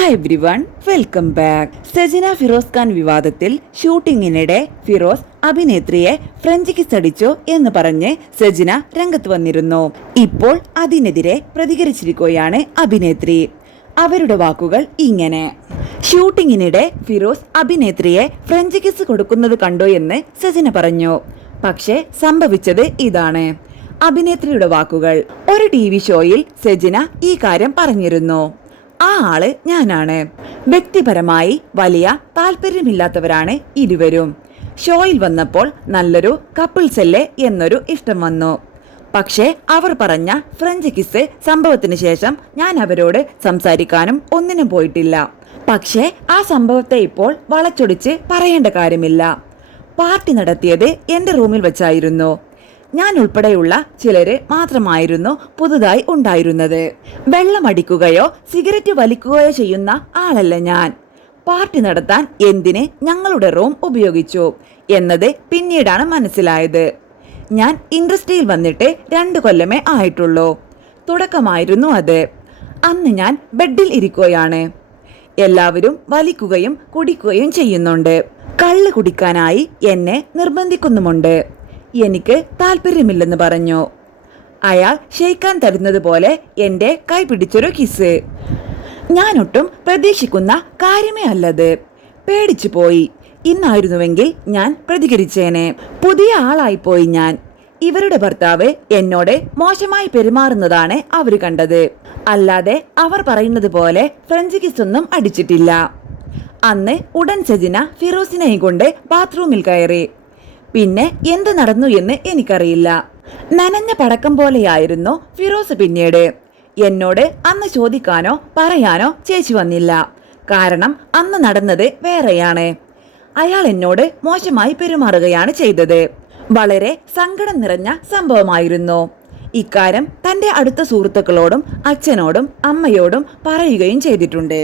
Hi everyone, welcome back. Sajana Firoz Khan വിവാദത്തിൽ ഷൂട്ടിങ്ങിനിടെ Firoz അഭിനേത്രിയെ French kiss അടിച്ചു എന്ന് പറഞ്ഞ് സജന രംഗത്ത് വന്നിരുന്നു. ഇപ്പോൾ അതിനെതിരെ പ്രതികരിച്ചിരിക്കുകയാണ് അഭിനേത്രി. അവരുടെ വാക്കുകൾ ഇങ്ങനെ: ഷൂട്ടിങ്ങിനിടെ ഫിറോസ് അഭിനേത്രിയെ ഫ്രഞ്ച് കിസ് കൊടുക്കുന്നത് കണ്ടോ എന്ന് സജന പറഞ്ഞു. പക്ഷേ സംഭവിച്ചത് ഇതാണ്. അഭിനേത്രിയുടെ വാക്കുകൾ: ഒരു TV ഷോയിൽ സജന ഈ കാര്യം പറഞ്ഞിരുന്നു. ആ ആള് ഞാനാണ്. വ്യക്തിപരമായി വലിയ താല്പര്യമില്ലാത്തവരാണ് ഇരുവരും. ഷോയിൽ വന്നപ്പോൾ നല്ലൊരു കപ്പിൾസ് അല്ലേ എന്നൊരു ഇഷ്ടം വന്നു. പക്ഷേ അവർ പറഞ്ഞ ഫ്രഞ്ച് കിസ് സംഭവത്തിന് ശേഷം ഞാൻ അവരോട് സംസാരിക്കാനും ഒന്നിനും പോയിട്ടില്ല. പക്ഷേ ആ സംഭവത്തെ ഇപ്പോൾ വളച്ചൊടിച്ച് പറയേണ്ട കാര്യമില്ല. പാർട്ടി നടത്തിയത് എന്റെ റൂമിൽ വെച്ചായിരുന്നു. ഞാൻ ഉൾപ്പെടെയുള്ള ചിലര് മാത്രമായിരുന്നു പുതുതായി ഉണ്ടായിരുന്നത്. വെള്ളമടിക്കുകയോ സിഗരറ്റ് വലിക്കുകയോ ചെയ്യുന്ന ആളല്ല ഞാൻ. പാർട്ടി നടത്താൻ എന്തിന് ഞങ്ങളുടെ റൂം ഉപയോഗിച്ചു എന്നത് പിന്നീടാണ് മനസ്സിലായത്. ഞാൻ ഇൻഡസ്ട്രിയിൽ വന്നിട്ട് 2 കൊല്ലമേ ആയിട്ടുള്ളൂ. തുടക്കമായിരുന്നു അത്. അന്ന് ഞാൻ ബെഡിൽ ഇരിക്കുകയാണ്. എല്ലാവരും വലിക്കുകയും കുടിക്കുകയും ചെയ്യുന്നുണ്ട്. കള്ള് കുടിക്കാനായി എന്നെ നിർബന്ധിക്കുന്നുമുണ്ട്. എനിക്ക് താല്പര്യമില്ലെന്ന് പറഞ്ഞു. അയാൾ ഷെയ്ക്കാൻ തരുന്നത് പോലെ എന്റെ കൈ പിടിച്ചൊരു കിസ്. ഞാനൊട്ടും പ്രതീക്ഷിക്കുന്ന കാര്യമേ അല്ലത്. പേടിച്ചു പോയി. ഇന്നായിരുന്നുവെങ്കിൽ ഞാൻ പ്രതികരിച്ചേനെ. പുതിയ ആളായിപ്പോയി ഞാൻ. ഇവരുടെ ഭർത്താവ് എന്നോട് മോശമായി പെരുമാറുന്നതാണ് അവർ കണ്ടത്. അല്ലാതെ അവർ പറയുന്നത് പോലെ ഫ്രഞ്ച് കിസ് ഒന്നും അടിച്ചിട്ടില്ല. അന്ന് ഉടൻ സജന ഫിറോസിനെയും കൊണ്ട് ബാത്റൂമിൽ കയറി. പിന്നെ എന്ത് നടന്നു എന്ന് എനിക്കറിയില്ല. നനഞ്ഞ പടക്കം പോലെയായിരുന്നു ഫിറോസ്. പിന്നീട് എന്നോട് അന്ന് ചോദിക്കാനോ പറയാനോ ചേച്ചി വന്നില്ല. കാരണം അന്ന് നടന്നത് വേറെയാണ്. അയാൾ എന്നോട് മോശമായി പെരുമാറുകയാണ് ചെയ്തത്. വളരെ സങ്കടം നിറഞ്ഞ സംഭവമായിരുന്നു. ഇക്കാര്യം തന്റെ അടുത്ത സുഹൃത്തുക്കളോടും അച്ഛനോടും അമ്മയോടും പറയുകയും ചെയ്തിട്ടുണ്ട്.